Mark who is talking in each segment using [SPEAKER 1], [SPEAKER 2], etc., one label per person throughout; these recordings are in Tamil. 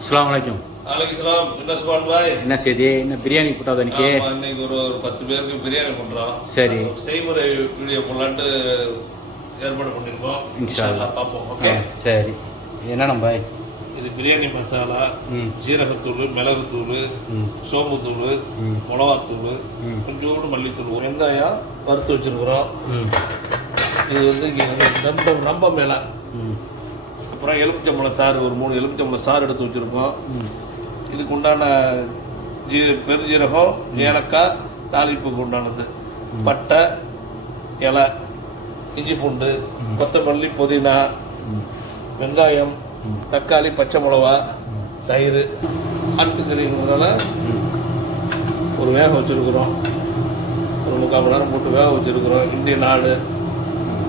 [SPEAKER 1] அஸ்லாம் வலைக்கும்
[SPEAKER 2] என்ன
[SPEAKER 1] செய்தி? என்ன பிரியாணி போட்டாவது இன்னைக்கு?
[SPEAKER 2] இன்னைக்கு ஒரு ஒரு பத்து பேருக்கு பிரியாணி பண்றோம்.
[SPEAKER 1] சரி.
[SPEAKER 2] செய்முறை வீடியோ போடலான்ட்டு ஏற்பாடு பண்ணிருக்கோம்.
[SPEAKER 1] இன்ஷா
[SPEAKER 2] பார்ப்போம் ஓகே?
[SPEAKER 1] சரி. என்னண்ணா பாய்?
[SPEAKER 2] இது பிரியாணி மசாலா
[SPEAKER 1] ம்.
[SPEAKER 2] ஜீரகத்தூள் மிளகுத்தூள் சோம்புத்தூள் மிளகாத்தூள்
[SPEAKER 1] ம்.
[SPEAKER 2] கொஞ்சோண்டு மல்லித்தூள் வெங்காயம் வறுத்து வச்சிருக்கிறோம். இது வந்து இங்கே வந்து ரொம்ப ரொம்ப மேலே. அப்புறம் எலுமிச்சம்பழம் சாறு ஒரு மூணு எலுமிச்சம்பழம் சாறு எடுத்து வச்சிருக்கோம்.
[SPEAKER 1] ம்.
[SPEAKER 2] இதுக்கு உண்டான ஜீ பெருஞ்சீரகம் ஏலக்காய் தாளிப்புக்கு உண்டானது. பட்டை இலை இஞ்சி பூண்டு. கொத்தமல்லி புதினா வெங்காயம். தக்காளி பச்சை மிளவா
[SPEAKER 1] ம்.
[SPEAKER 2] தயிர் ஆட்டுக்கறிங்கிறதுனால ஒரு வேக வச்சுருக்குறோம். ஒரு முக்கால் மணி நேரம் போட்டு வேக வச்சுருக்குறோம். இந்தியன் ஆடு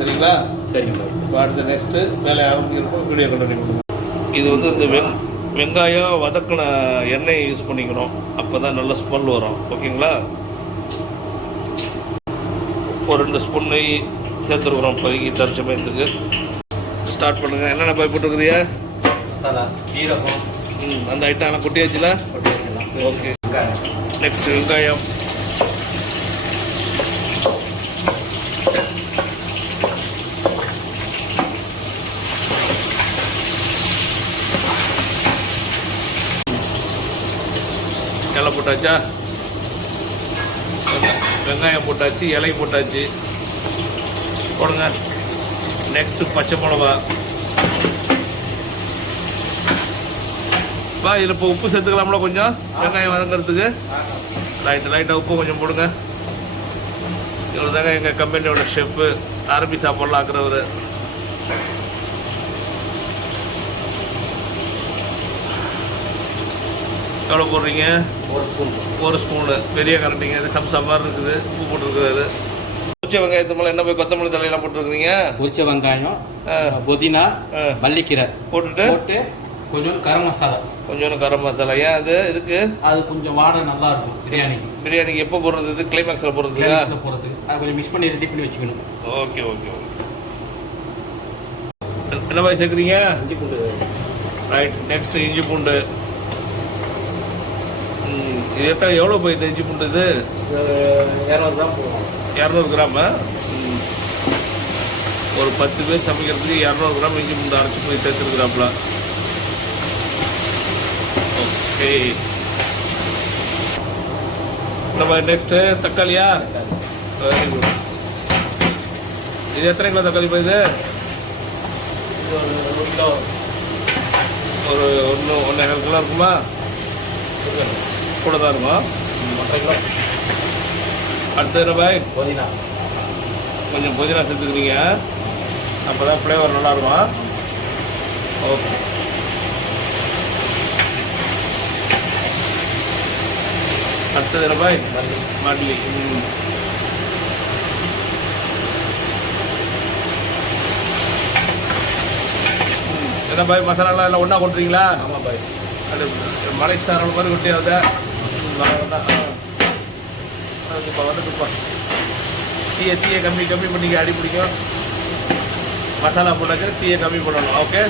[SPEAKER 2] சரிங்களா?
[SPEAKER 1] சரிங்க
[SPEAKER 2] இப்போ அடுத்து நெக்ஸ்ட்டு வேலையை ஆரம்பிக்கிறப்போ வீடியோ கண்டினியூ பண்ணுவோம். இது வந்து இந்த வெங் வெங்காயம் வதக்கின எண்ணெயை யூஸ் பண்ணிக்கணும். அப்போ தான் நல்ல ஸ்மெல் வரும். ஓகேங்களா? ஒரு ரெண்டு ஸ்பூன் நெய் சேர்த்துருக்குறோம். இப்போதைக்கு தர சமயத்துக்கு ஸ்டார்ட் பண்ணுங்கள் என்னென்ன போய் போட்டுருக்குறியா
[SPEAKER 1] மசாலா ஜீரகம்
[SPEAKER 2] ம் அந்த ஐட்டம் எல்லாம் கொட்டியாச்சுல. ஓகே நெக்ஸ்ட் வெங்காயம். போட்டாச்சா? வெங்காயம் போட்டாச்சு இலை போட்டாச்சு. போடுங்க. நெக்ஸ்ட்டு பச்சை மிளகா. வா இதில் இப்போ உப்பு சேர்த்துக்கலாம்ல கொஞ்சம். வெங்காயம் வதங்கிறதுக்கு. லைட்டு லைட்டாக உப்பு கொஞ்சம் போடுங்க. இவர் தாங்க எங்கள் கம்பெனியோட ஷெஃப்பு அரபி சாப்பாடுலாம் ஆக்குறவர். எவ்வளோ போடுறீங்க?
[SPEAKER 1] ஒரு ஸ்பூன்.
[SPEAKER 2] ஒரு ஸ்பூனு. பெரிய கரண்டிங்க. இது சம்சா மாதிரி இருக்குது. உப்பு போட்டிருக்கிறாரு. உச்ச வெங்காயத்து மேலே என்ன போய் கொத்தமல்லி தலையெல்லாம் போட்டிருக்கிறீங்க?
[SPEAKER 1] உரிச்ச வெங்காயம். புதினா. மல்லிக்கீரை.
[SPEAKER 2] போட்டுட்டு?
[SPEAKER 1] போட்டு கொஞ்சோண்டு கரம் மசாலா.
[SPEAKER 2] கொஞ்சோண்டு கரம் மசாலா. ஏன் அது? இதுக்கு
[SPEAKER 1] அது கொஞ்சம் வாடை நல்லா இருக்கும். பிரியாணிக்கு
[SPEAKER 2] பிரியாணிக்கு எப்போ போடுறது? இது கிளைமேக்ஸில்
[SPEAKER 1] கிளைமேக்ஸில் போகிறதுக்கு அது கொஞ்சம் மிக்ஸ் பண்ணி ரெடி பண்ணி வச்சுக்கணும்.
[SPEAKER 2] Okay okay okay. என்ன மாதிரி சேர்க்குறீங்க?
[SPEAKER 1] இஞ்சி பூண்டு.
[SPEAKER 2] ரைட் நெக்ஸ்ட் இஞ்சி பூண்டு. ம், இது எத்தனை எவ்வளோ போய் இஞ்சி பண்ணுறது
[SPEAKER 1] இரநூறு கிராம்
[SPEAKER 2] இரநூறு கிராமு ம். ஒரு பத்து பேர் சமைக்கிறதுக்கு இரநூறு கிராம் இஞ்சி பூண்டு அரைச்சி போய் சேர்த்துருக்குறாப்புல ஓகே. நம்ம நெக்ஸ்ட்டு தக்காளியா? வெரி குட் இது எத்தனை கிலோ தக்காளி போயிது
[SPEAKER 1] இது? ஒரு கிலோ.
[SPEAKER 2] ஒரு ஒன்று ஒன்றரை கிலோ இருக்குமா? கூட தான் இருக்கும்.
[SPEAKER 1] ஒன்றரை கிலோ
[SPEAKER 2] அடுத்த ரூபாய்
[SPEAKER 1] புதினா.
[SPEAKER 2] கொஞ்சம் புதினா சேர்த்துக்கிறீங்க. அப்போ தான் ஃப்ளேவர் நல்லாயிருக்கும் ஓகே அடுத்தது ரூபாய்
[SPEAKER 1] மல்லி.
[SPEAKER 2] என்ன பாய் மசாலாலாம் எல்லாம் ஒன்றா கொட்டுறீங்களா?
[SPEAKER 1] ஆமாம் பாய்.
[SPEAKER 2] அது மலை சாரல் மாதிரி கொட்டியாத. அதுக்குப்பா வந்துட்டுப்பா தீயை தீயை கம்மி கம்மி பண்ணிக்க அடி பிடிக்கும் மசாலா போட்டாக்க தீயை கம்மி பண்ணணும் ஓகே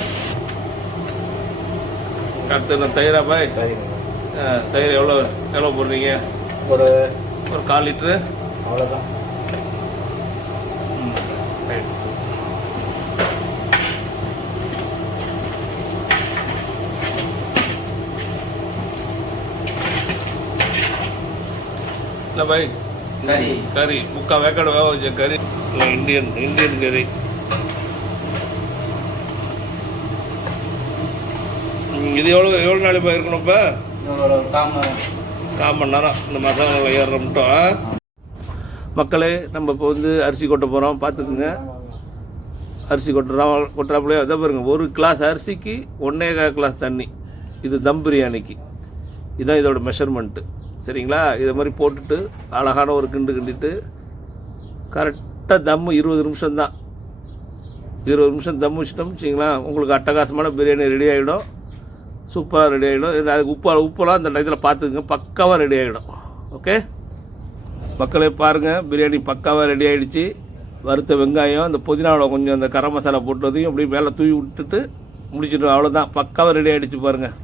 [SPEAKER 2] அடுத்து நான் தயிரா பாய் தயிர் எவ்வளோ எவ்வளோ போடுறீங்க
[SPEAKER 1] ஒரு
[SPEAKER 2] ஒரு கால் லிட்ரு.
[SPEAKER 1] அவ்வளோதான்
[SPEAKER 2] ம் ரைட்
[SPEAKER 1] சரி
[SPEAKER 2] கறி. முக்கா வேக்காடு வேக வச்ச கறி. இல்லை இந்தியன் கறி. ம், இது எவ்வளோ எவ்வளோ நாள் இப்போ இருக்கணும் இப்போ?
[SPEAKER 1] இன்னொரு காம
[SPEAKER 2] கால் மணி நேரம். இந்த மசாலாவில் ஏறுற மட்டும் மக்களே நம்ம இப்போ வந்து அரிசி கொட்ட போகிறோம் பார்த்துக்குங்க. அரிசி கொட்டுறோம் கொட்டுறாப்புலையே அதை பாருங்க. ஒரு கிளாஸ் அரிசிக்கு ஒன்றே கால் கிளாஸ் தண்ணி. இது தம் பிரியாணிக்கு. இதுதான் இதோட மெஷர்மெண்ட்டு சரிங்களா? இதை மாதிரி போட்டுட்டு அழகான ஒரு கிண்டு கிண்டிட்டு கரெக்டாக தம்மு இருபது நிமிஷம் தான். இருபது நிமிஷம் தம் வச்சிட்டோம் வச்சிங்களா உங்களுக்கு அட்டகாசமான பிரியாணி ரெடி ஆகிடும் சூப்பராக ரெடி ஆகிடும் இது அதுக்கு உப்பு உப்பெல்லாம் அந்த டயத்தில் பார்த்துக்குங்க. பக்காவாக ரெடி ஆகிடும் ஓகே மக்களே பாருங்கள் பிரியாணி பக்காவாக ரெடி ஆகிடுச்சு வறுத்த வெங்காயம் அந்த புதினாவில் கொஞ்சம் அந்த கரம் மசாலா போட்டதையும் அப்படியே மேலே தூவி விட்டுட்டு முடிச்சிட்டோம். அவ்வளோதான் பக்காவாக ரெடி ஆகிடுச்சு பாருங்கள்